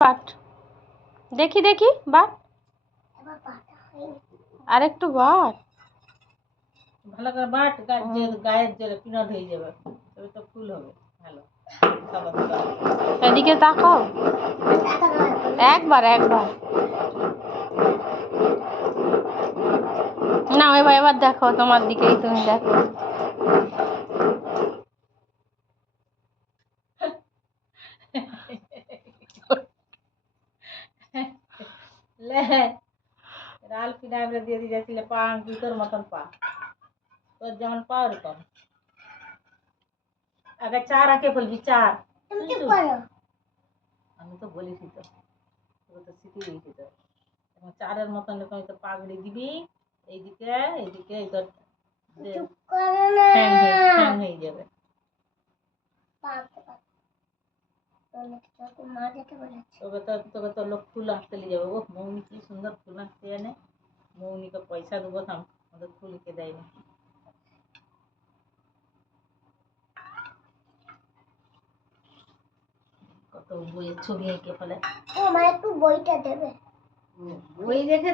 But দেখি দেখি but আর একটু বাট ভালো করে বাট গায়ের যে পিনট হয়ে যাবে তবে তো ফুল হবে ভালো। এদিকে তাকাও একবার একবার না এবার এবার দেখো তোমার দিকেই তুমি দেখো আলপিনা আমরা দিয়ে দিয়ে যাচ্ছিলে পা জুতোর মতন পা তোর যেমন পা ওরকম আগে চার আঁকে বলবি চার আমি তো বলেছি তো তোকে তো শিখিয়ে দিয়েছি তো এখন চারের মতন এরকম তো পাগড়ি দিবি এইদিকে এইদিকে এই তোর ঠ্যাং হয়ে যাবে। তোকে তো লোক ফুল আঁকতে নিয়ে যাবে। ও মৌনি কি সুন্দর ফুল আঁকতে জানে। মৌনিকে পয়সা দেবো থাম আমাদের ফুল এঁকে দেয় না। কত বইয়ের ছবি এঁকে ফেলে। আমার একটু বইটা দেবে। বই রেখে